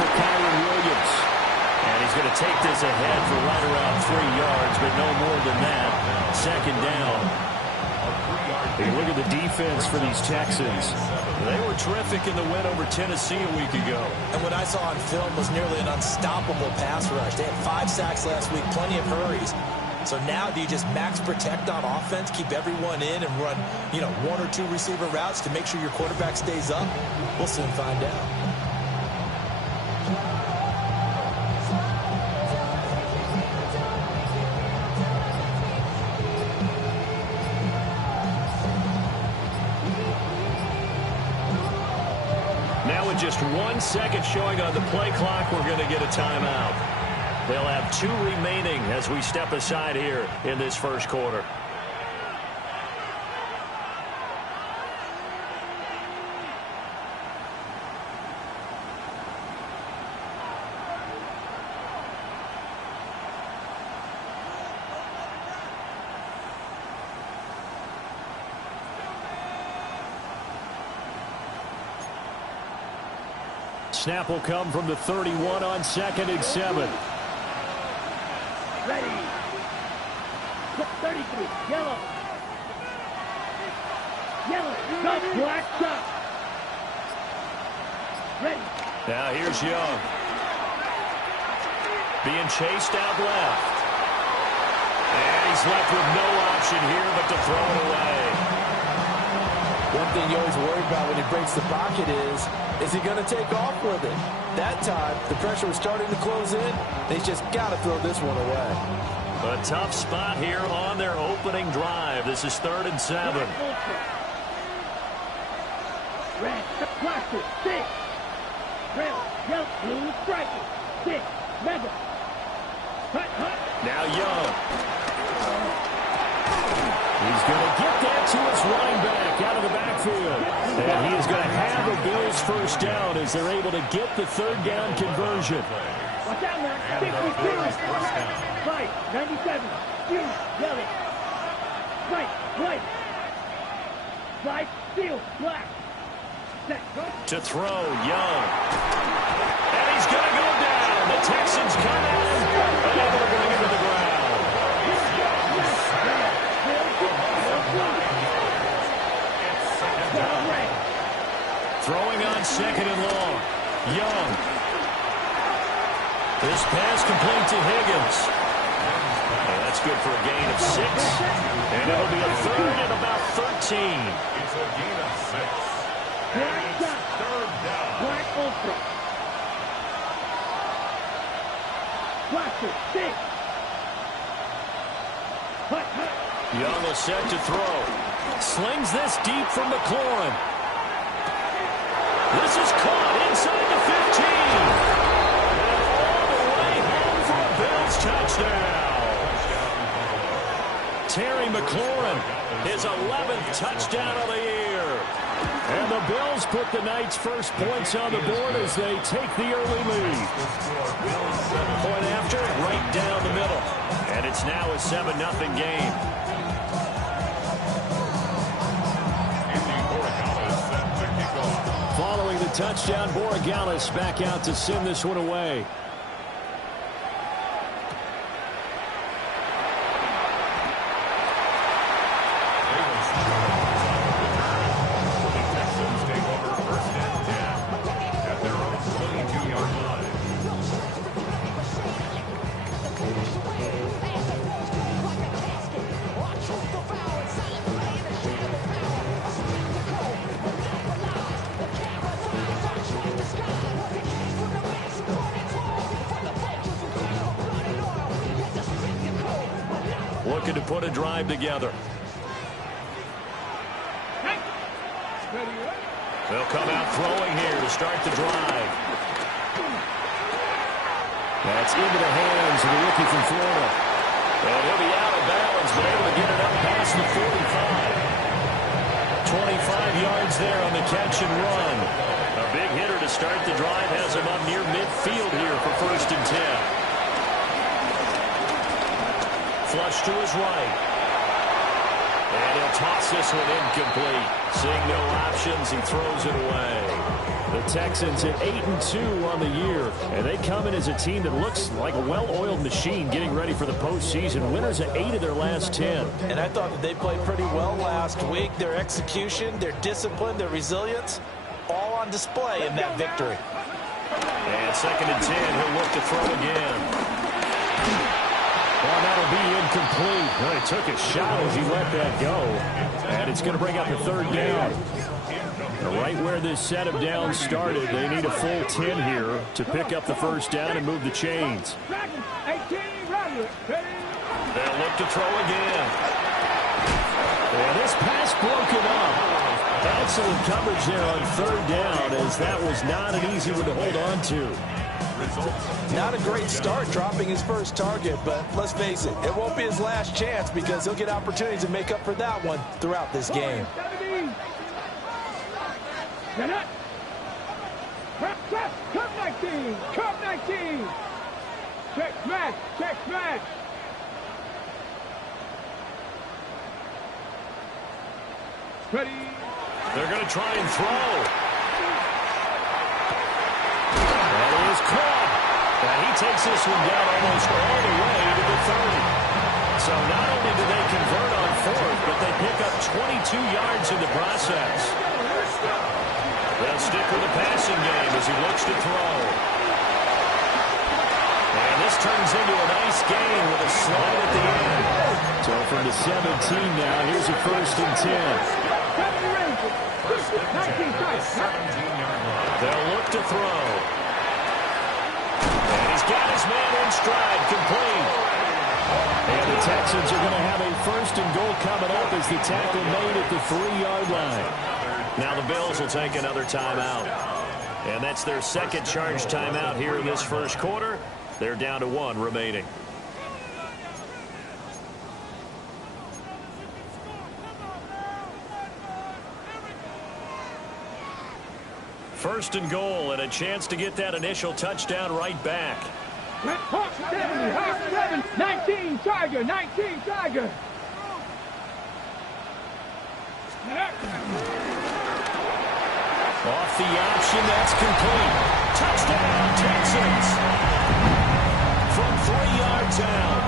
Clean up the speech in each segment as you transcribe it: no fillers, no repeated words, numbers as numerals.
for Kyren Williams. And he's going to take this ahead for right around 3 yards, but no more than that. Second down. Hey, look at the defense for these Texans. They were terrific in the win over Tennessee a week ago. And what I saw on film was nearly an unstoppable pass rush. They had 5 sacks last week, plenty of hurries. So now do you just max protect on offense, keep everyone in, and run, 1 or 2 receiver routes to make sure your quarterback stays up? We'll soon find out. Now with just 1 second showing on the play clock, we're going to get a timeout. They'll have 2 remaining as we step aside here in this first quarter. Snap will come from the 31 on 2nd and 7. Ready. 33. Yellow. Yellow. Stop. Black. Stop. Ready. Now here's Young. Being chased out left. And he's left with no option here but to throw it away. One thing you always worry about when he breaks the pocket is he going to take off with it? That time, the pressure was starting to close in. They just got to throw this one away. A tough spot here on their opening drive. This is 3rd and 7. Red, blaster, 6. Red, yellow, blue, striker, 6. Mega. Hut. Now Young. He's going to get that to his running back out of the backfield. And he is going to have the Bills first down as they're able to get the 3rd down conversion. Watch out, man. 62. Fight, 97. Steal, yellow. Fight, white. Fight, steal, black. Set, go. To throw, Young. And he's going to go down. The Texans come in. And they're going to get to the ground. Throwing on 2nd and long. Young. This pass complete to Higgins. And that's good for a gain of 6. And it'll be a 3rd and about 13. It's a gain of 6. And it's 3rd down. Black ultra. Blaster, 6. Hut. Young will set to throw. Slings this deep from McLaurin. This is caught inside the 15. And all the way home for a Bills touchdown. Terry McLaurin, his 11th touchdown of the year. And the Bills put the night's first points on the board as they take the early lead. Point after, right down the middle. And it's now a 7-0 game. Following the touchdown, Borregales back out to send this one away. Looking to put a drive together. They'll come out throwing here to start the drive. That's into the hands of the rookie from Florida. And he'll be out of bounds, but able to get it up past the 45. 25 yards there on the catch and run. A big hitter to start the drive has him up near midfield here for 1st and 10. Flush to his right. And he'll toss this one incomplete. Seeing no options, he throws it away. The Texans at 8-2 on the year, and they come in as a team that looks like a well-oiled machine getting ready for the postseason. Winners at 8 of their last 10. And I thought that they played pretty well last week. Their execution, their discipline, their resilience, all on display in that victory. And 2nd and 10, he'll look to throw again. Well, that'll be incomplete. Well, he took a shot as he let that go. And it's going to bring up a 3rd down. Right where this set of downs started, they need a full 10 here to pick up the 1st down and move the chains. They'll look to throw again. And this pass broken up. Excellent coverage there on 3rd down, as that was not an easy one to hold on to. Not a great start dropping his first target, but let's face it, it won't be his last chance because he'll get opportunities to make up for that one throughout this game. Cup 19! Cup 19! Check smash! Check smash! Ready? They're going to try and throw. That is caught. And he takes this one down almost all the way to the 30. So not only do they convert on 4th, but they pick up 22 yards in the process. They'll stick with the passing game as he looks to throw. And this turns into a nice gain with a slide at the end. So from the 17 now, here's a 1st and 10. They'll look to throw. And he's got his man in stride, complete. And the Texans are going to have a 1st and goal coming up as the tackle made at the 3-yard line. Now the Bills will take another timeout. And that's their 2nd charge timeout here in this 1st quarter. They're down to 1 remaining. First and goal, and a chance to get that initial touchdown right back. Hawk 7, Hawk 7, 19 Tiger, 19 Tiger. Off the option, that's complete. Touchdown, Texans. From 3 yards out.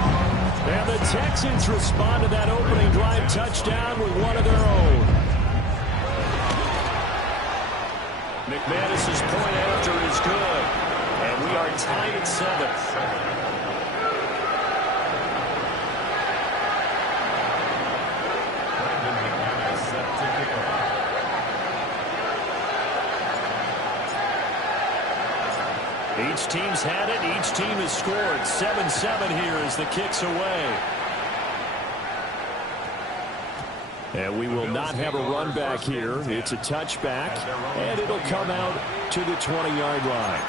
And the Texans respond to that opening drive touchdown with one of their own. McManus's point after is good. And we are tied at 7. Each team's had it. Each team has scored. 7-7 here as the kick's away. And we will not have a run back here. It's a touchback, and it'll come out to the 20-yard line.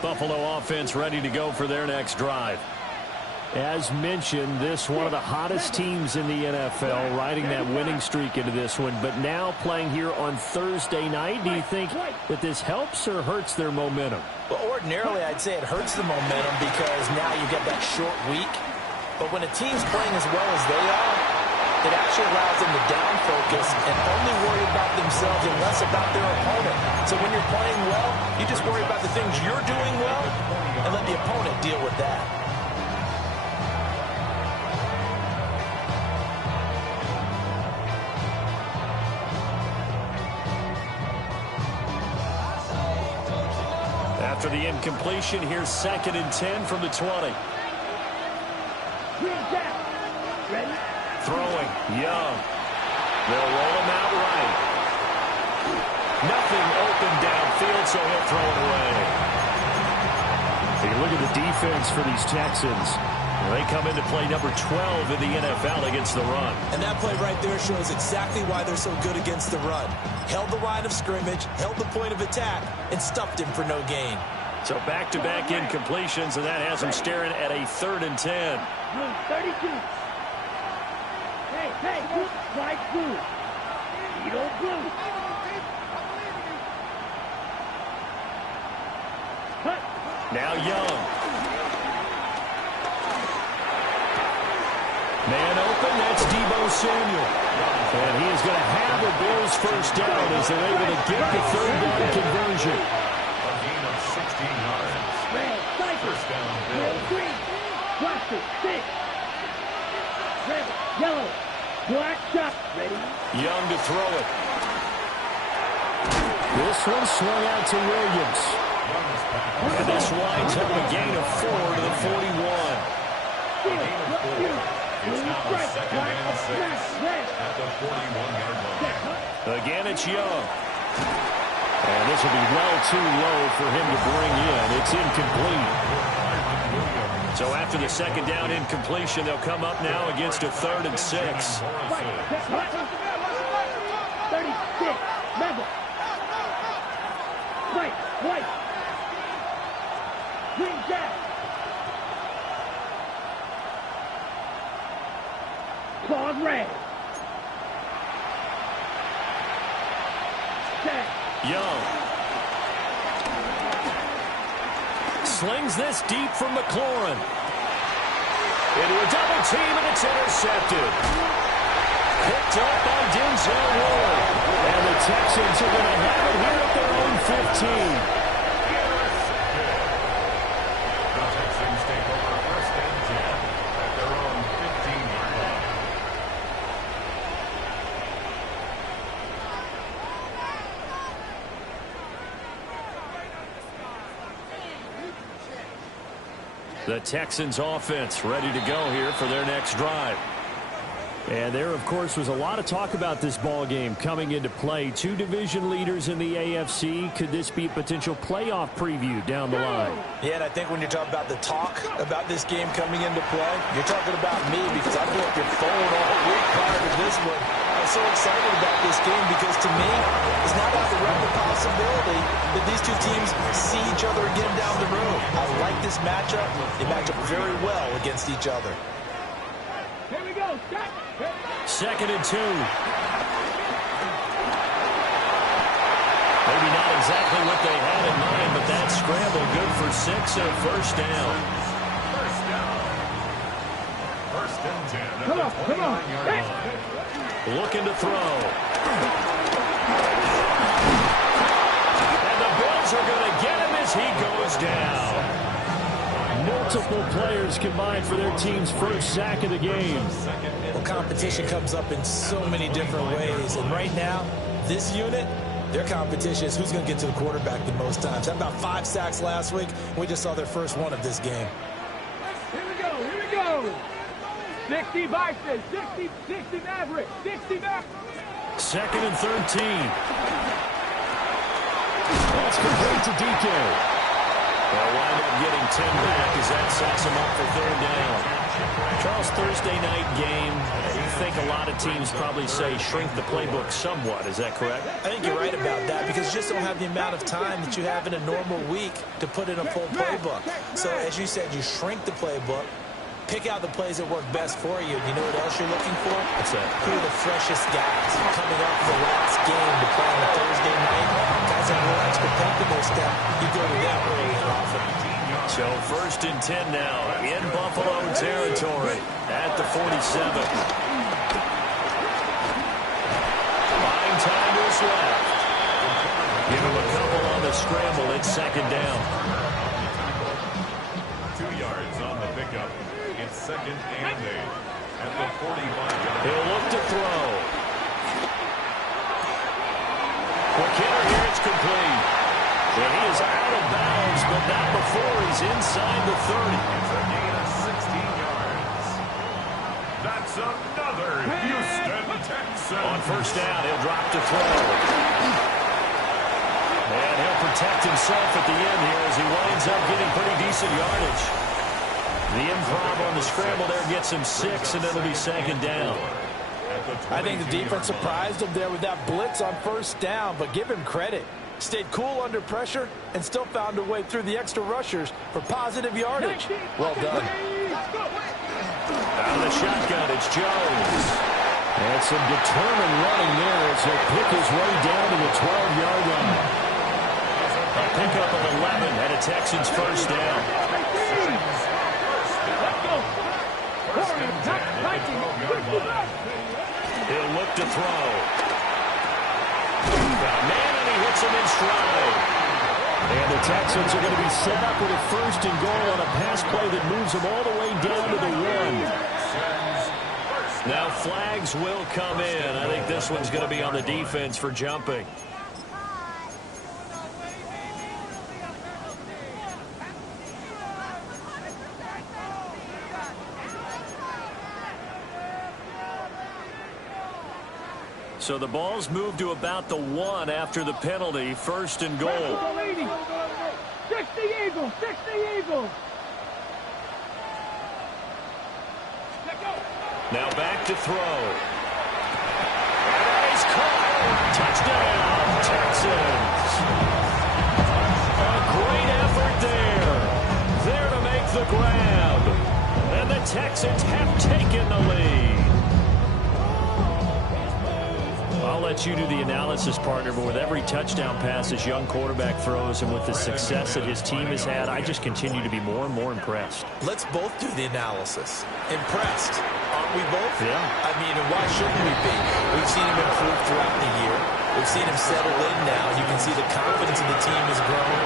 Buffalo offense ready to go for their next drive. As mentioned, this one of the hottest teams in the NFL, riding that winning streak into this one, but now playing here on Thursday night. Do you think that this helps or hurts their momentum? Well, ordinarily, I'd say it hurts the momentum because now you get that short week. But when a team's playing as well as they are, it actually allows them to down focus and only worry about themselves and less about their opponent. So when you're playing well, you just worry about the things you're doing well and let the opponent deal with that. After the incompletion, here's 2nd and 10 from the 20. Throwing, Young. They'll roll him out right. Nothing open downfield, so he'll throw it away. Hey, look at the defense for these Texans. They come into play number 12 in the NFL against the run. And that play right there shows exactly why they're so good against the run. Held the line of scrimmage, held the point of attack, and stuffed him for no gain. So back-to-back incompletions, and that has them staring at a 3rd and 10. 32. Hey, right blue. You don't blue. Now Young. Man open, that's Deebo Samuel. And he is going to have the Bills first down as they're able to get the third down conversion. A gain of 16 yards. Red, First down, Bills. green, plastic, 6. Red, yellow, black shot. Ready? Young to throw it. This one swung out to Williams. And this winds up a gain of 4 to the 41. It's now a second and 6 at the 41-yard line. Again, it's Young. And this will be well too low for him to bring in. It's incomplete. So after the second down incompletion, they'll come up now against a 3rd and 6. 36, level. Right, white. Green jack. Claws red. Set. Young. Slings this deep from McLaurin. Into a double team, and it's intercepted. Picked up by Denzel Ward. And the Texans are going to have it here at their own 15. The Texans take over first and 10 at their own 15-yard line. The Texans offense ready to go here for their next drive. And there, of course, was a lot of talk about this ball game coming into play. 2 division leaders in the AFC. Could this be a potential playoff preview down the line? Yeah, and I think when you're talking about the talk about this game coming into play, you're talking about me because I blew up your phone all week prior to this one. I'm so excited about this game because to me, it's not out of the realm of possibility that these two teams see each other again down the road. I like this matchup. They match up very well against each other. Here we go. Set. 2nd and 2. Maybe not exactly what they had in mind, but that scramble good for 6 and a first down. First down. First and 10 at Come the on, come on. 29-yard Hey. line. Looking to throw. And the Bills are going to get him as he goes down. Multiple players combined for their team's first sack of the game. Well, competition comes up in so many different ways. And right now, this unit, their competition is who's going to get to the quarterback the most times. Had about 5 sacks last week. We just saw their first one of this game. Here we go. Here we go. 60 Bison. 60 Maverick. 60 Maverick. 2nd and 13. That's complete to DK. They'll wind up getting 10 back as that sets them up for 3rd down. Charles, Thursday night game, you think a lot of teams probably say shrink the playbook somewhat. Is that correct? I think you're right about that because you just don't have the amount of time that you have in a normal week to put in a full playbook. So as you said, you shrink the playbook, pick out the plays that work best for you. You know what else you're looking for? What's that? Who are the freshest guys coming off the last game to play on a Thursday night? Guys that have a little extra pep in their step, you go to them early and often. So 1st and 10 now in Buffalo territory at the 47. Buying time to his left. Give him a couple on the scramble. It's 2nd down. 2 yards on the pickup. It's 2nd and 8 at the 45. He'll look to throw. McKinnon here, it's complete. And he is out of bounds, but not before he's inside the 30. It's a gain of 16 yards. That's another Houston Texan. On 1st down, he'll drop to throw. And he'll protect himself at the end here as he winds up getting pretty decent yardage. The improv on the scramble there gets him 6, and it'll be 2nd down. I think the defense surprised him there with that blitz on 1st down, but give him credit. Stayed cool under pressure and still found a way through the extra rushers for positive yardage. Well done. Out of the shotgun, it's Jones. And some determined running there as he'll pick his way down to the 12-yard line. A pickup of 11 and a Texans first down. He'll look to throw. Got a man, and he hits him in stride. And the Texans are going to be set up with a first and goal on a pass play that moves them all the way down to the 1. Now flags will come in. I think this one's going to be on the defense for jumping. So the ball's moved to about the 1 after the penalty. First and goal. 60 Eagles, 60 Eagles. Now back to throw. And he's caught. Touchdown, Texans. A great effort there. There to make the grab. And the Texans have taken the lead. I'll let you do the analysis, partner, but with every touchdown pass this young quarterback throws and with the success that his team has had, I just continue to be more and more impressed. Let's both do the analysis. Impressed. Aren't we both? Yeah. I mean, and why shouldn't we be? We've seen him improve throughout the year. We've seen him settle in now. You can see the confidence of the team has grown.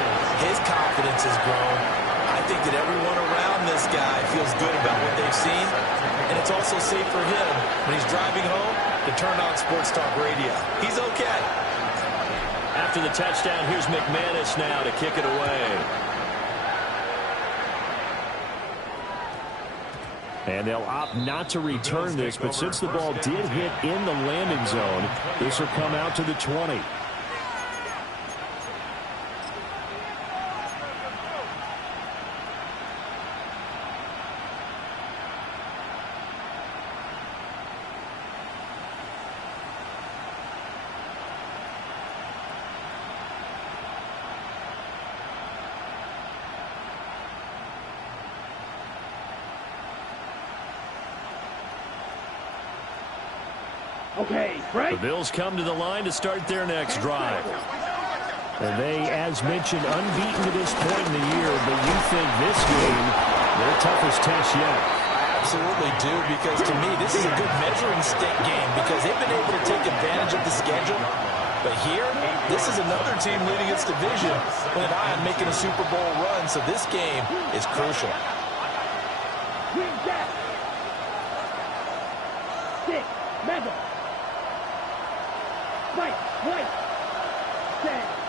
His confidence has grown. I think that everyone around this guy feels good about what they've seen. And it's also safe for him when he's driving home to turn on Sports Talk Radio. He's okay. After the touchdown, here's McManus now to kick it away. And they'll opt not to return this, but since the ball did hit in the landing zone, this will come out to the 20. Okay, Frank. The Bills come to the line to start their next drive. And they, as mentioned, unbeaten to this point in the year, but you think this game, their toughest test yet. I absolutely do, because to me, this is a good measuring stick game because they've been able to take advantage of the schedule. But here, this is another team leading its division with an eye on making a Super Bowl run, so this game is crucial. Stick, Mega. White.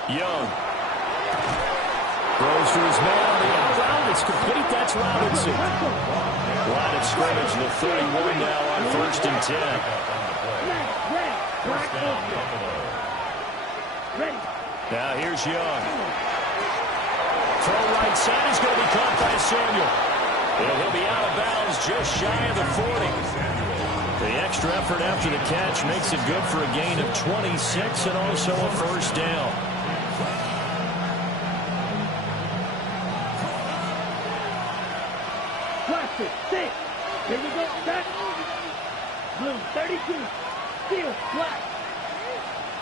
Young. Throws to his man on the out route. It's complete. That's Robinson. Line of scrimmage to the 31 now on 1st and 10. Now here's Young. Throw right side is going to be caught by Samuel. He'll be out of bounds just shy of the 40. The extra effort after the catch makes it good for a gain of 26 and also a first down. Plastic, 6. Here we go, set. Blue, 32. Steel, black.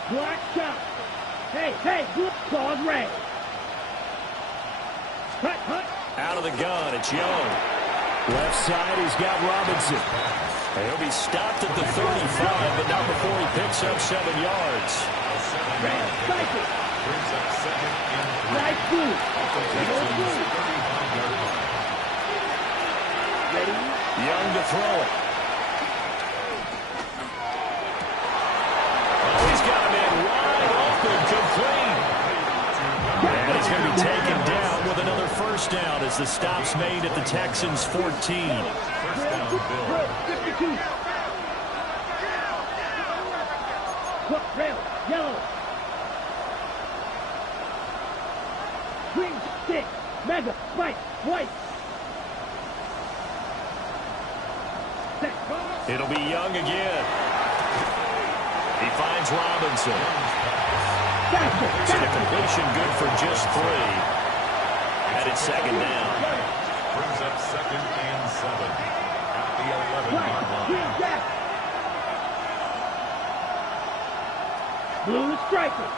Black shot. Hey, blue, claws red. Hut. Out of the gun, it's Young. Left side, he's got Robinson. He'll be stopped at the 35, but not before he picks up 7 yards. Red, cycle. Right blue. Ready? Young to throw it. Oh, he's got a man wide open, complete. And he's going to be taken down with another first down as the stop's made at the Texans' 14. First down, Bill. 52. Hook, rail, yellow. Green, stick, Mega, white. It'll be Young again. He finds Robinson. So the completion good for just 3. And it's second down. Brings up 2nd and 7 at the 11-yard line. Blue striker.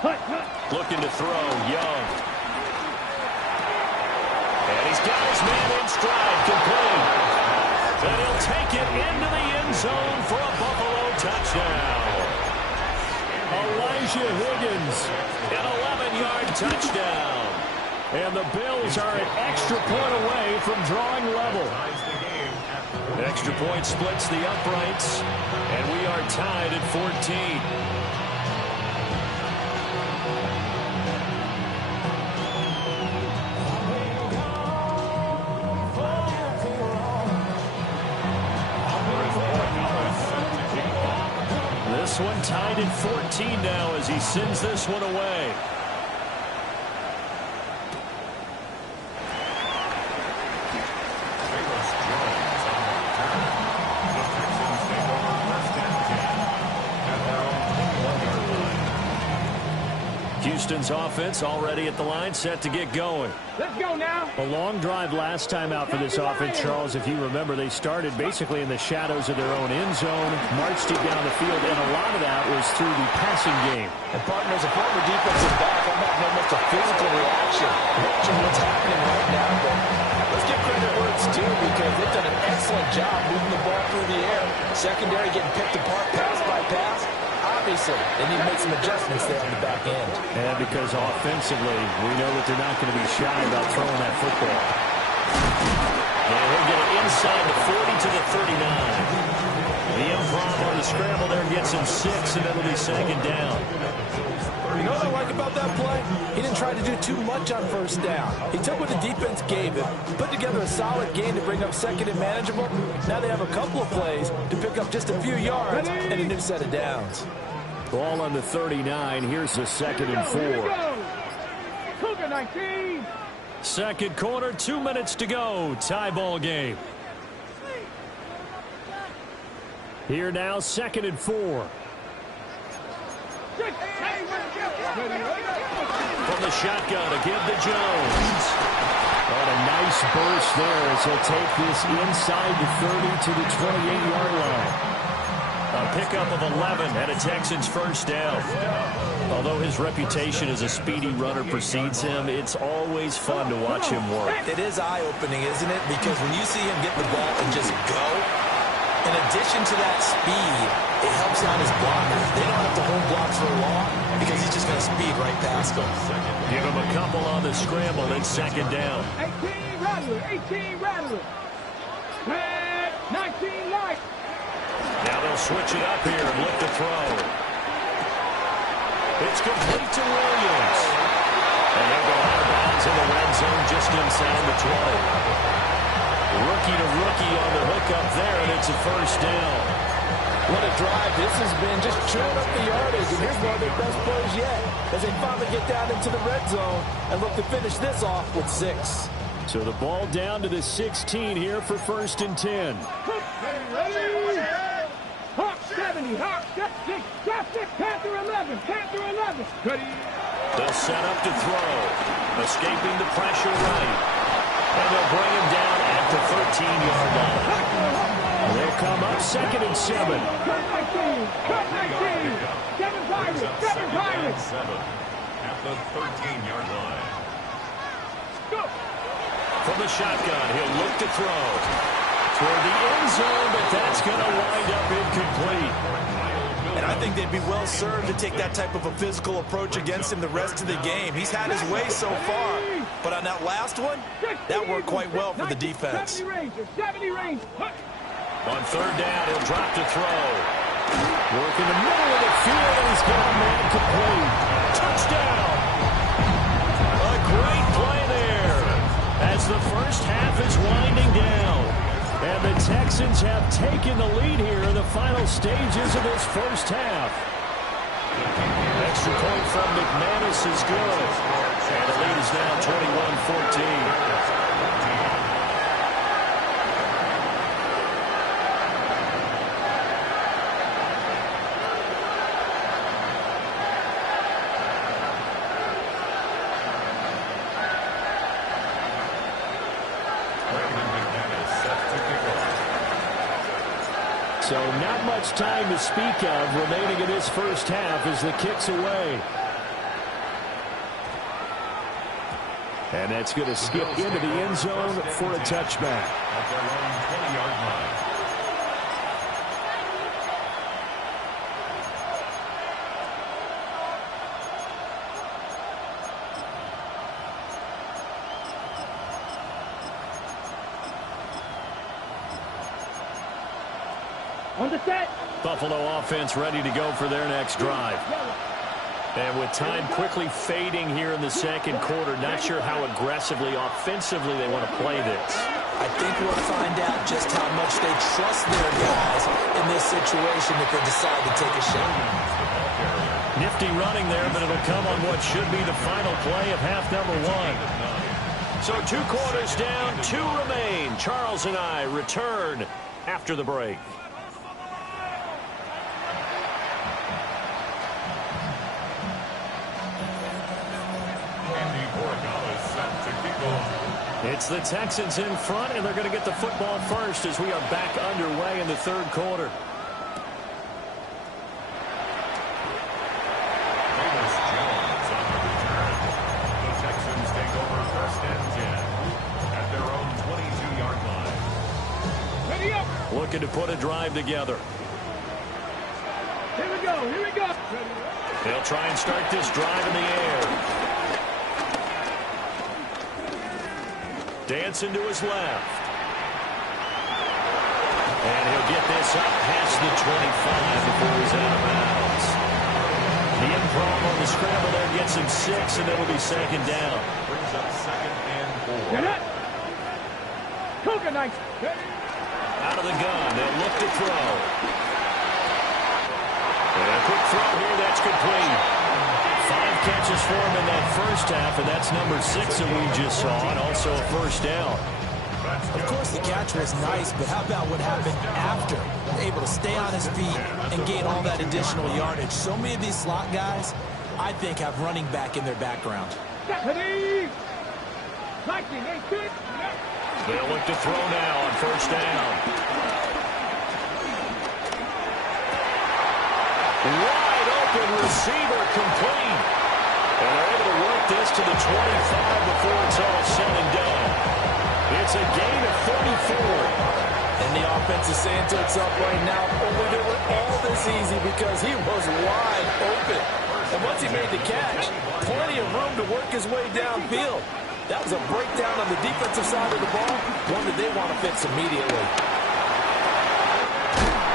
Looking to throw, Young. And he's got his man in stride, complete. And he'll take it into the end zone for a Buffalo touchdown. Elijah Higgins, an 11-yard touchdown. And the Bills are an extra point away from drawing level. An extra point splits the uprights, and we are tied at 14. This one tied at 14 now as he sends this one away. Houston's offense already at the line, set to get going. Let's go now. A long drive last time out for this offense, Charles. If you remember, they started basically in the shadows of their own end zone, marched it down the field, and a lot of that was through the passing game. And partners, a former defensive back, I'm having almost a physical reaction watching what's happening right now. But let's give credit where it's due because they've done an excellent job moving the ball through the air. Secondary getting picked apart pass by pass. Obviously, they need to make some adjustments there on the back end. And because offensively, we know that they're not going to be shy about throwing that football. And he'll get it inside the 40 to the 39. The improv on the scramble there gets him 6, and it'll be second down. You know what I like about that play? He didn't try to do too much on first down. He took what the defense gave him, put together a solid game to bring up second and manageable. Now they have a couple of plays to pick up just a few yards and a new set of downs. Ball on the 39. Here's the 2nd and 4. Cougar 19. Second quarter, 2 minutes to go. Tie ball game. Here now, 2nd and 4. From the shotgun, a give to Jones. And a nice burst there as he'll take this inside the 30 to the 28-yard line. A pickup of 11 and a Texans first down. Although his reputation as a speedy runner precedes him, it's always fun to watch him work. It is eye-opening, isn't it? Because when you see him get the ball and just go, in addition to that speed, it helps out his blockers. They don't have to hold blocks for long because he's just going to speed right past them. Give him a couple on the scramble, then second down. 18 Rattler, 18 Rattler. 19 Light. Now they'll switch it up here and look to throw. It's complete to Williams. And they'll go out of bounds in the red zone just inside the 20. Rookie to rookie on the hook up there, and it's a first down. What a drive this has been, just chewing up the yardage. And here's one of their best plays yet as they finally get down into the red zone and look to finish this off with 6. So the ball down to the 16 here for 1st and 10. Hawk 70, Hawk 6, Drop 6, Panther 11, Panther 11. They'll set up to throw. Escaping the pressure right. And they'll bring him down at the 13-yard line. They'll come up 2nd and 7. Cut 19, cut 19. 7 Pirates, 7 Pirates. 7 at the 13-yard line. Go. From the shotgun, he'll look to throw. Toward the end zone, but that's going to wind up incomplete. And I think they'd be well served to take that type of a physical approach against him the rest of the game. He's had his way so far, but on that last one, that worked quite well for the defense. 70 range. On 3rd down, he'll drop to throw. Work in the middle of the field, and he's got a man complete. Touchdown! A great play there as the first half is winding down. And the Texans have taken the lead here in the final stages of this first half. Extra point from McManus is good. And the lead is now 21-14. So not much time to speak of remaining in this first half as the kick's away. And that's going to skip into the end zone for a touchback. At their own 20-yard line. On the set. Buffalo offense ready to go for their next drive. And with time quickly fading here in the second quarter, not sure how aggressively, offensively they want to play this. I think we'll find out just how much they trust their guys in this situation if they decide to take a shot. Nifty running there, but it'll come on what should be the final play of half number one. So 2 quarters down, 2 remain. Charles and I return after the break. It's the Texans in front, and they're going to get the football first as we are back underway in the third quarter. Davis Jones on the return. The Texans take over 1st and 10 at their own 22-yard line. Ready up. Looking to put a drive together. Here we go. Here we go. They'll try and start this drive in the air. Dancing to his left. And he'll get this up past the 25 before he's out of bounds. The improv on the scramble there gets him 6, and it'll be second down. Brings up 2nd and 4. Get it. Coconut. Out of the gun, they'll look to throw. And a quick throw here, that's complete. 5 catches for him in that first half, and that's number 6 that we just saw, and also a first down. Of course, the catch was nice, but how about what happened after? Able to stay on his feet and gain all that additional yardage. So many of these slot guys, I think, have running back in their background. They'll look to throw now on first down. Wide open receiver complete. And they're able to work this to the 25 before it's all said and done. It's a gain of 34. And the offense is saying to itself right now, oh, we did all this easy because he was wide open. And once he made the catch, plenty of room to work his way downfield. That was a breakdown on the defensive side of the ball, one that they want to fix immediately.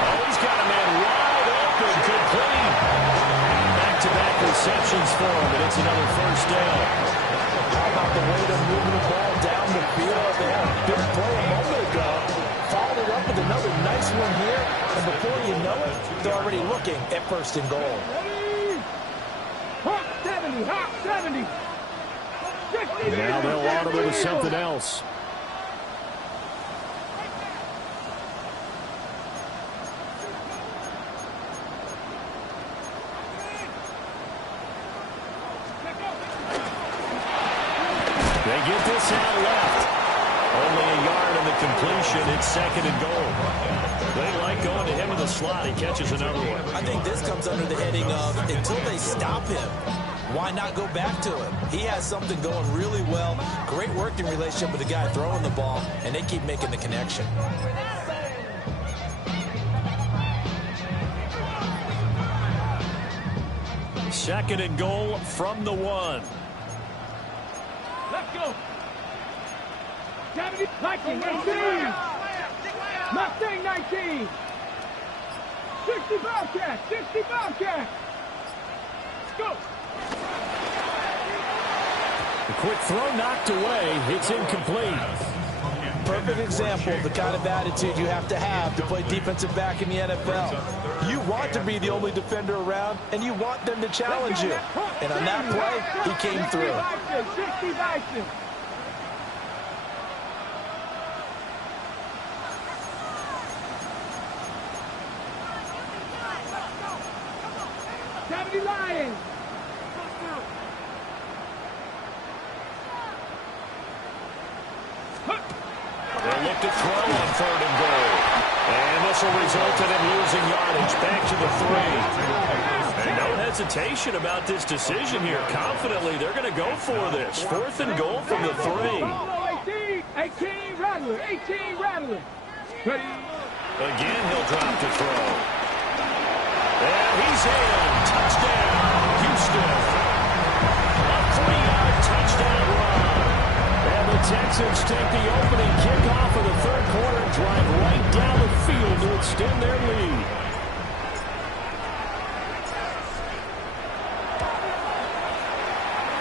Oh, he's got a man wide open, complete. Back-to-back receptions for him, and it's another first down. How about the way they're moving the ball down the field? They had a big play a moment ago. Followed it up with another nice one here, and before you know it, they're already looking at 1st and goal. Hawk 70, Hawk 70. Now they'll audible to something else. They get this out left. Only a yard in the completion. It's 2nd and goal. They like going to him in the slot. He catches another one. I think this comes under the heading of until they stop him, why not go back to him? He has something going really well. Great working relationship with the guy throwing the ball, and they keep making the connection. Second and goal from the 1. Let's go. 70, 19, 19. Mustang 19. 60 Bobcat, 60 Bobcat. Let's go. The quick throw knocked away. It's incomplete. Perfect example of the kind of attitude you have to play defensive back in the NFL. You want to be the only defender around, and you want them to challenge you. And on that play, he came through. 60 Bison. Lions. They'll look to throw on 3rd and goal. And this will result in him losing yardage back to the 3. And no hesitation about this decision here. Confidently, they're going to go for this. 4th and goal from the 3. 18, Rattler, 18, Rattler. Ready? Again, he'll drop to throw. And he's in. Touchdown, Houston. A 3-yard touchdown run. And the Texans take the opening kickoff of the 3rd quarter and drive right down the field to extend their lead.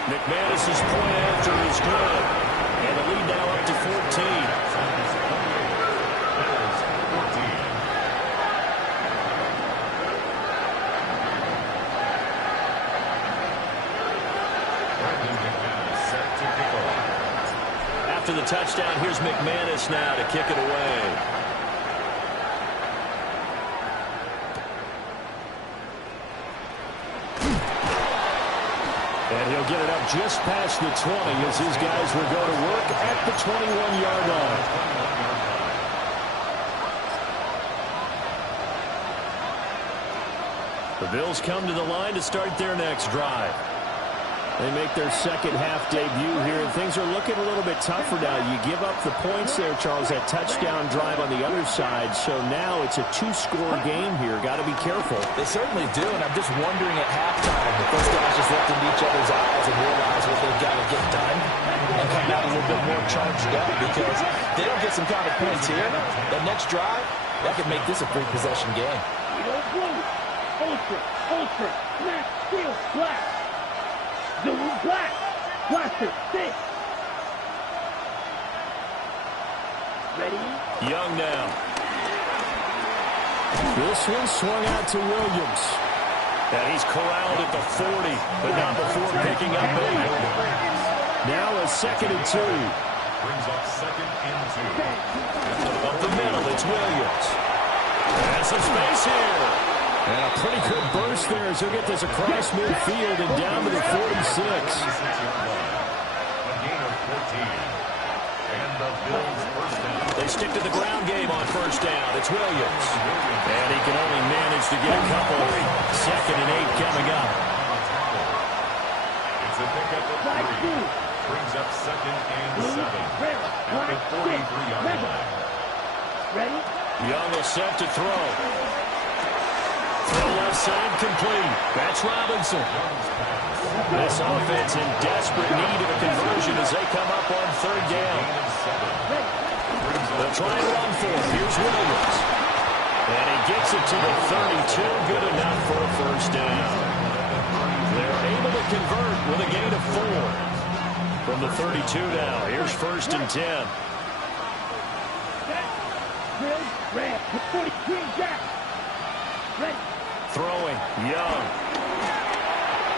McManus's point after is good. And the lead now up to 14. After the touchdown, here's McManus now to kick it away. And he'll get it up just past the 20 as his guys will go to work at the 21-yard line. The Bills come to the line to start their next drive. They make their second-half debut here, and things are looking a little bit tougher now. You give up the points there, Charles, that touchdown drive on the other side. So now it's a 2-score game here. Got to be careful. They certainly do, and I'm just wondering at halftime if those guys just looked into each other's eyes and realize what they've got to get done and come out a little bit more charged up, because they don't get some kind of points here. That next drive, that could make this a 3-possession game. Ultra, smash, steal, black. Zoom, black. Blaster, 6. Ready? Young now. This one swung out to Williams. And he's corralled at the 40, but not before picking up 8. Now a 2nd and 2. Brings up 2nd and 2. Up the middle, it's Williams. And some space here. And a pretty good burst there as he'll get this across midfield and down to the 46. A gain of 14. And the Bills first down. They stick to the ground game on first down. It's Williams. And he can only manage to get a couple. 2nd and 8 coming up. It's a pickup of 3. Brings up 2nd and 7. At the 43-yard line. Ready? Young will set to throw. Throw left side complete. That's Robinson. This offense in desperate need of a conversion as they come up on 3rd down. They'll try and run for it. Here's Williams. And he gets it to the 32. Good enough for a first down. They're able to convert with a gain of 4. From the 32 now. Here's 1st and 10. Red, 43, Jack. Ready. Throwing, Young.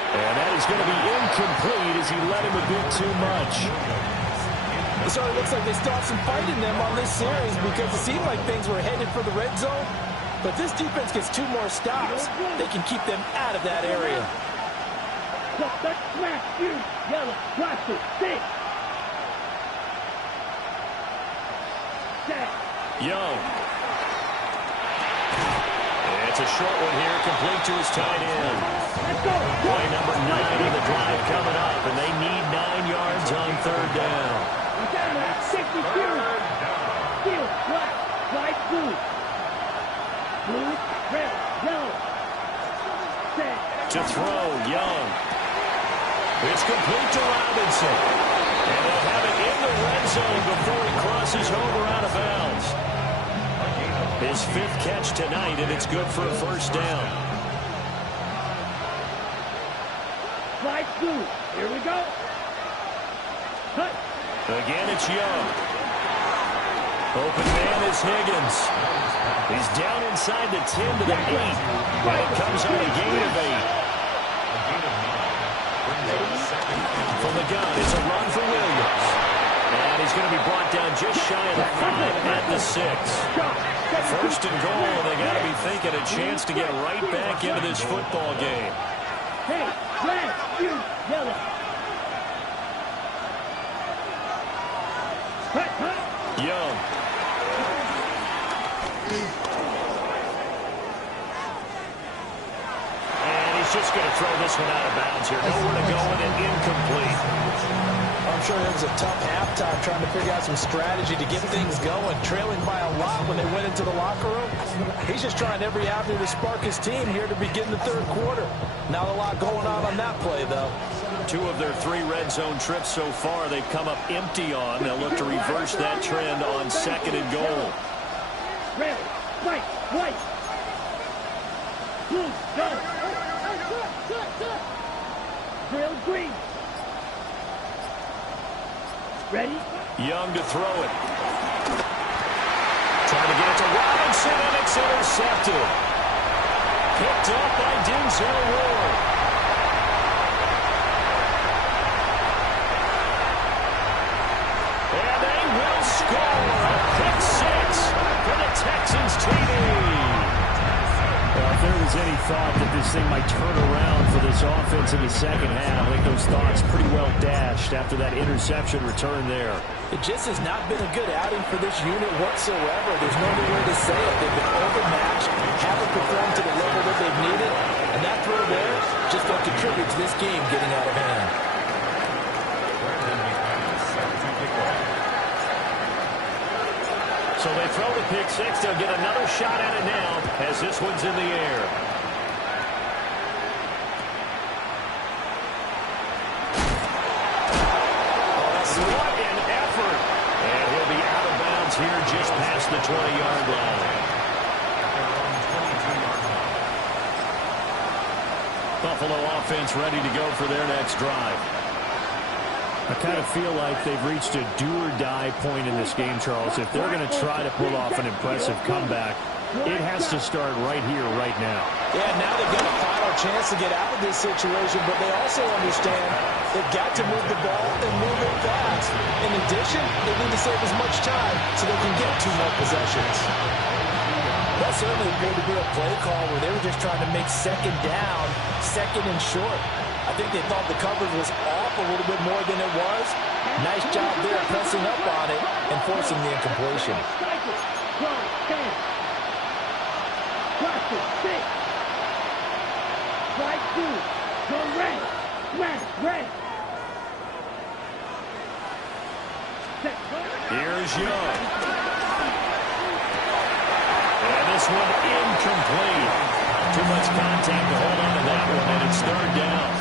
And that is going to be incomplete as he let him a bit too much. So it looks like they still have some fight in them on this series, because it seemed like things were headed for the red zone. But this defense gets 2 more stops. They can keep them out of that area. Smash, yellow, blaster, 6. Young. It's a short one here, complete to his tight end. Play number 9 of the drive coming up, and they need 9 yards on 3rd down. Steel, black, white, blue. Blue, red, yellow. To throw, Young. It's complete to Robinson. And they'll have it in the red zone before he crosses over out of bounds. His 5th catch tonight, and it's good for a first down. White, blue. Here we go. Cut. Again, it's Young. Open man is Higgins. He's down inside the 10 to the 8. And it comes on a gain of 8. From the gun, it's a run for Williams. And he's going to be brought down just shy of the 5 at the 6. 1st and goal, and they got to be thinking a chance to get right back into this football game. Hey, red, blue, yellow. Young. And he's just going to throw this one out of bounds here. Nowhere to go with it, incomplete. I'm sure it was a tough halftime trying to figure out some strategy to get things going. Trailing by a lot when they went into the locker room. He's just trying every avenue to spark his team here to begin the third quarter. Not a lot going on that play, though. 2 of their 3 red zone trips so far they've come up empty on. They'll look to reverse that trend on 2nd and goal. Red, white, white. Blue, go. Drill green. Ready? Young to throw it. Trying to get it to Robinson, and it's intercepted. Picked up by Denzel Ward. And they will score a pick 6 for the Texans TD. Well, if there was any thought that this thing might turn around for this offense in the second half, I think those thoughts pretty well dashed after that interception return there. It just has not been a good outing for this unit whatsoever. There's no other way to say it. They've been overmatched, haven't performed to the level that they've needed, and that throw there just don't contribute to this game getting out of hand. So they throw the pick 6. They'll get another shot at it now as this one's in the air. What an effort. And he'll be out of bounds here just past the 20-yard line. Buffalo offense ready to go for their next drive. I kind of feel like they've reached a do-or-die point in this game, Charles. If they're going to try to pull off an impressive comeback, it has to start right here, right now. Yeah, now they've got a final chance to get out of this situation, but they also understand they've got to move the ball and move it fast. In addition, they need to save as much time so they can get 2 more possessions. That certainly appeared to be a play call where they were just trying to make 2nd down, 2nd and short. I think they thought the coverage was off a little bit more than it was. Nice job there pressing up on it and forcing the incompletion. Here's Young. And this one incomplete. Too much contact to hold on to that one, and it's 3rd down.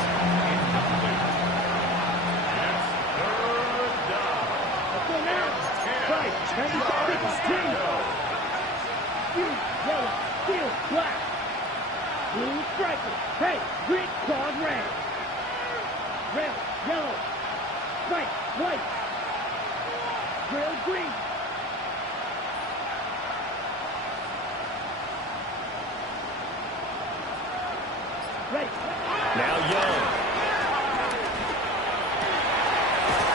Yellow, black. Blue striker. Hey, green card red. Red, yellow, white, white. Real green. Right. Now Young.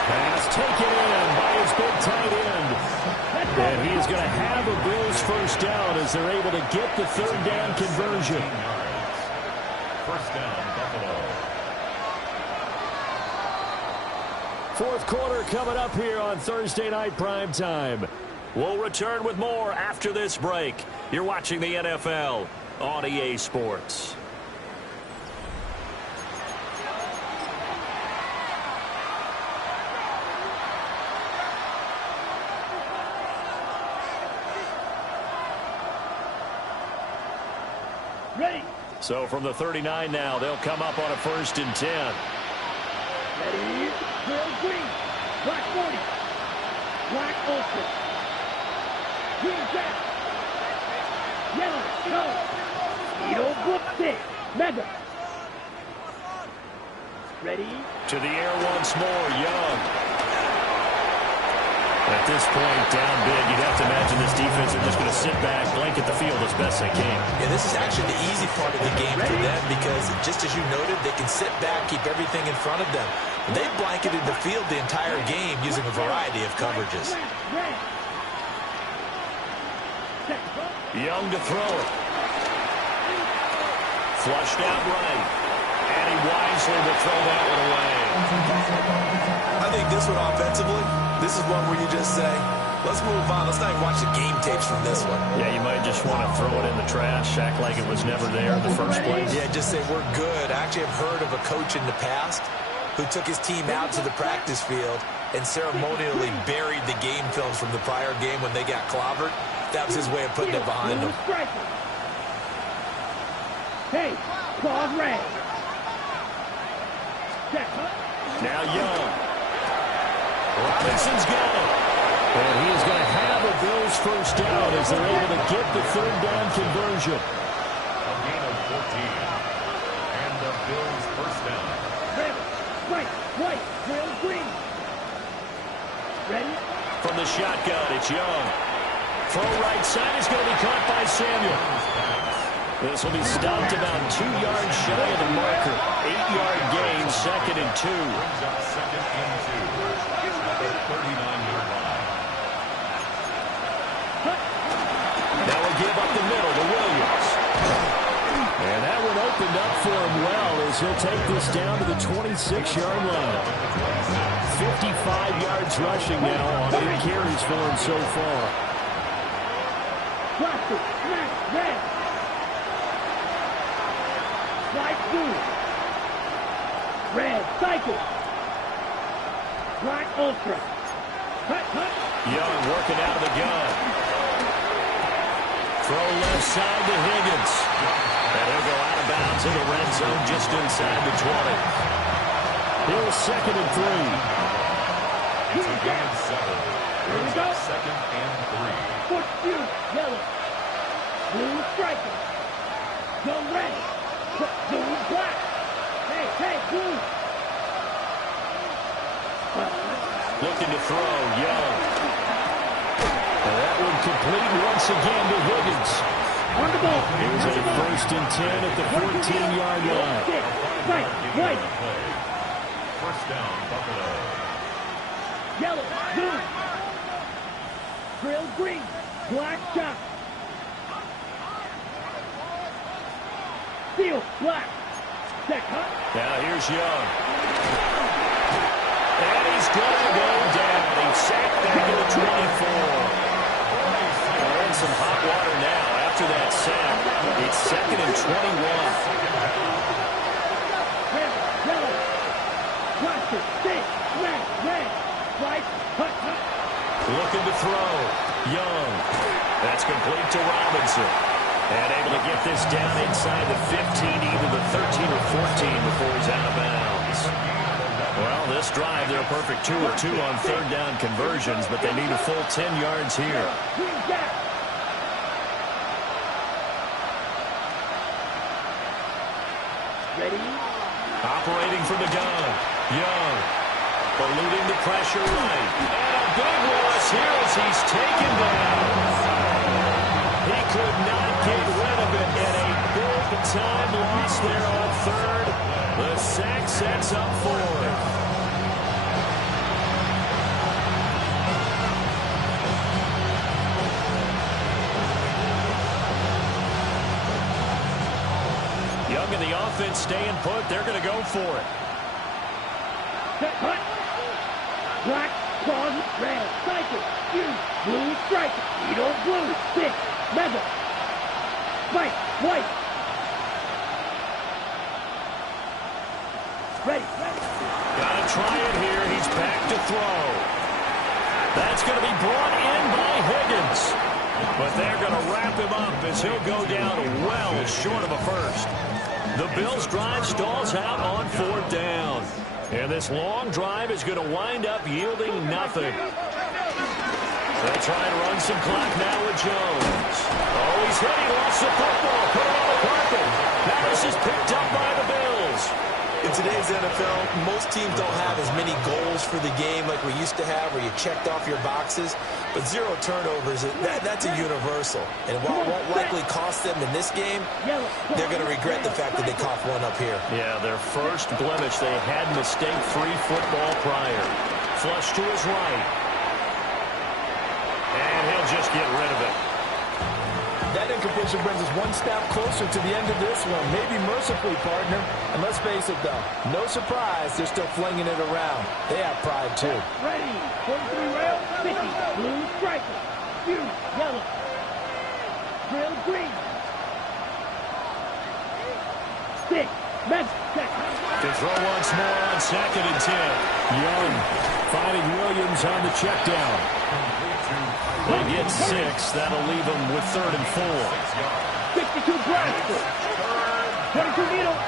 Pass taken in by his big tight end. And he is going to have a Bills first down as they're able to get the 3rd down conversion. First down, Buffalo. 4th quarter coming up here on Thursday Night Primetime. We'll return with more after this break. You're watching the NFL on EA Sports. Ready. So from the 39 now, they'll come up on a 1st and 10. Ready. Real green. Black 40. Black ultra. Green jack. Yellow. No. Speedo book 6. Mega. Ready. To the air once more, Young. At this point, down big, you'd have to imagine this defense is just going to sit back, blanket the field as best they can. Yeah, this is actually the easy part of the game for them because, just as you noted, they can sit back, keep everything in front of them. They blanketed the field the entire game using a variety of coverages. Young to throw it. Flushed out right. And he wisely will throw that one away. I think this one offensively, this is one where you just say, Let's move on. Let's not even watch the game tapes from this one. Yeah, you might just want to throw it in the trash, act like it was never there in the first place. Yeah, just say we're good. I actually have heard of a coach in the past who took his team out to the practice field and ceremonially buried the game films from the prior game when they got clobbered. That was his way of putting it behind them. Hey, claws red. Now Young. Robinson's got it. And he is going to have a Bills first down as they're able to get the third down conversion. A gain of 14. And the Bills first down. Red, white, grill, green. Ready? From the shotgun, it's Young. Throw right side is going to be caught by Samuel. This will be stopped about 2 yards shy of the marker. 8-yard gain, 2nd and 2. Brings up 2nd and 2. At the 39-yard line. Now we'll give up the middle to Williams. And that one opened up for him well as he'll take this down to the 26-yard line. 55 yards rushing now on 8 carries for him so far. Plastic, smack, red. White, blue. Red, cycle. Black, ultra. Cut. Young working out of the gun. Throw left side to Higgins. And he'll go out of bounds in the red zone just inside the 20. Here's 2nd and 3. It's a gain of 7. Brings up 2nd and 3. Foot view, yellow. Blue striker. Go red. Blue black. Hey, blue. Looking to throw, Young. And that one complete once again to Higgins. On the ball. Here's a 1st and 10 at the 14-yard line. White. First down, Buffalo. Yellow, blue. Grill green. Black chop. Steel, black. Check, huh? Now here's Young. And he's going to go down. He's sacked back at the 24. They're in some hot water now after that sack. It's 2nd and 21. Red, yellow. Plastic, stick, red. White, hut. Looking to throw. Young. That's complete to Robinson. And able to get this down inside the 15, either the 13 or 14 before he's out of bounds. Well, this drive, they're a perfect 2 or 2 on third down conversions, but they need a full 10 yards here. Green gap. Ready? Operating from the gun. Young. Eluding the pressure right. And a big loss here as he's taken down. He could not get rid of it in a big-time loss there on third. The sack sets up fourth. Young and the offense staying put. They're going to go for it. Set, hut. Black, claws, red, cycle, blue, blue, striker, needle, blue, stick, leather, white. Ready. Gotta try it here. He's back to throw. That's going to be brought in by Higgins. But they're going to wrap him up as he'll go down well short of a first. The Bills' drive stalls out on 4th down. And this long drive is going to wind up yielding nothing. They'll try and run some clock now with Jones. Oh, he's hit. He lost the football. Put it on the carpet. Now this is picked up by the Bills. In today's NFL, most teams don't have as many goals for the game like we used to have where you checked off your boxes. But 0 turnovers, that's a universal. And while it won't likely cost them in this game, they're going to regret the fact that they coughed one up here. Yeah, their first blemish. They had mistake-free football prior. Flush to his right. And he'll just get rid of it. That incompletion brings us one step closer to the end of this one. Maybe mercifully, partner. And let's face it, though, no surprise, they're still flinging it around. They have pride, too. Ready. 43 rail, 50. Blue striker. Blue, yellow. Drill green. 6. Left, second. To throw once more on 2nd and 10. Young finding Williams on the check down. They get 6. That'll leave them with 3rd and 4. 62 Bradford. 22 Needle.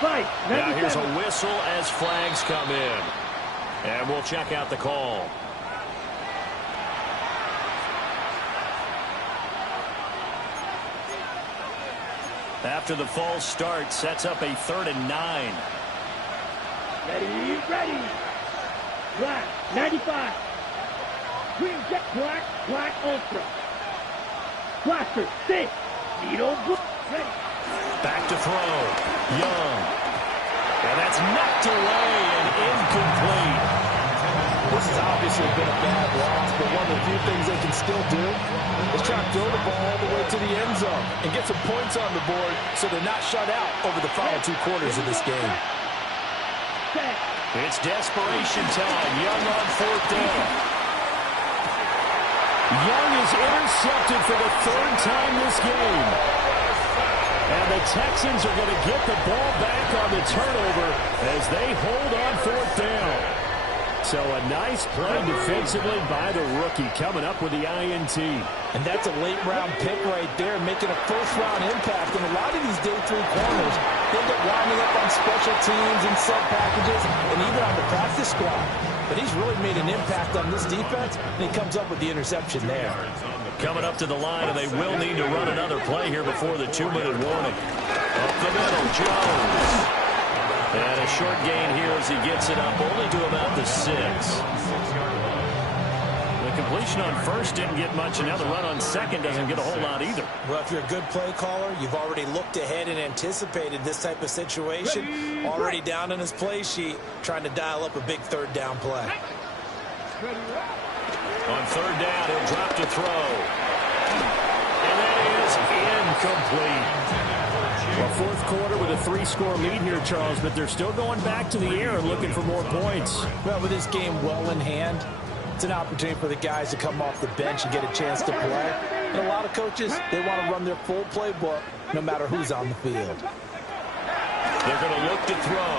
5. Now here's a whistle as flags come in. And we'll check out the call. After the false start, sets up a 3rd and 9. Ready, ready. Black, 95. Green jet, black, black ultra. Blaster, 6. Needle, blue. Ready. Back to throw. Young. And that's knocked away and incomplete. This has obviously been a bad loss, but one of the few things they can still do is try to throw the ball all the way to the end zone and get some points on the board so they're not shut out over the final 2 quarters of this game. It's desperation time. Young on 4th down. Young is intercepted for the 3rd time this game. And the Texans are going to get the ball back on the turnover as they hold on 4th down. So a nice play defensively by the rookie coming up with the INT. And that's a late-round pick right there, making a first-round impact. And a lot of these day 3 corners, they end up winding up on special teams and sub packages and even on the practice squad. But he's really made an impact on this defense, and he comes up with the interception there. Coming up to the line, and they will need to run another play here before the 2-minute warning. Up the middle, Jones. And a short gain here as he gets it up only to about the 6. The completion on 1st didn't get much, and now the run on 2nd doesn't get a whole lot either. Well, if you're a good play caller, you've already looked ahead and anticipated this type of situation. Already down in his play sheet, trying to dial up a big 3rd down play. On 3rd down, he'll drop to throw. And that is incomplete. Well, 4th quarter with a 3-score lead here, Charles, but they're still going back to the air and looking for more points. Well, with this game well in hand, it's an opportunity for the guys to come off the bench and get a chance to play. And a lot of coaches, they want to run their full playbook no matter who's on the field. They're going to look to throw.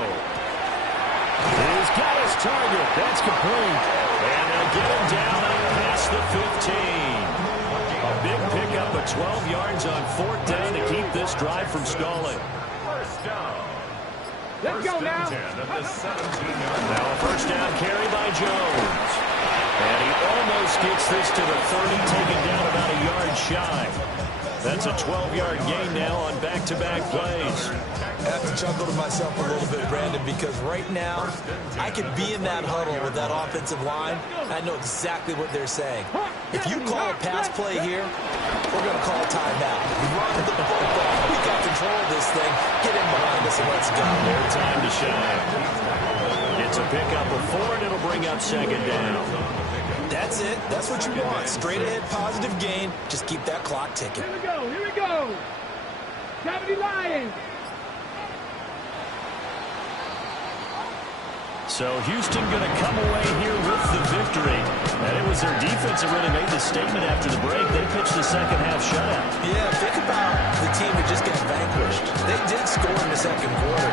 He's got his target. That's complete. And they'll get him down past the 15. A big pickup of 12 yards on 4th down to keep this drive from stalling. First down. Let's go now. 10 at the 17-yard line. Now a 1st down carry by Jones. And he almost gets this to the 30, taken down about a yard shy. That's a 12-yard gain now on back-to-back plays. I have to chuckle to myself a little bit, Brandon, because right now I could be in that huddle with that offensive line. I know exactly what they're saying. If you call a pass play here, we're going to call a timeout. Run the football. We got control of this thing. Get in behind us and let's go. Their time to shine. It's a pickup of 4, and it'll bring up 2nd down. That's it. That's what you want. Straight ahead, positive gain. Just keep that clock ticking. Here we go. Here we go. 70 Lions. So Houston going to come away here with the victory. And it was their defense that really made the statement after the break. They pitched the second half shutout. Yeah, think about the team that just got vanquished. They did score in the 2nd quarter.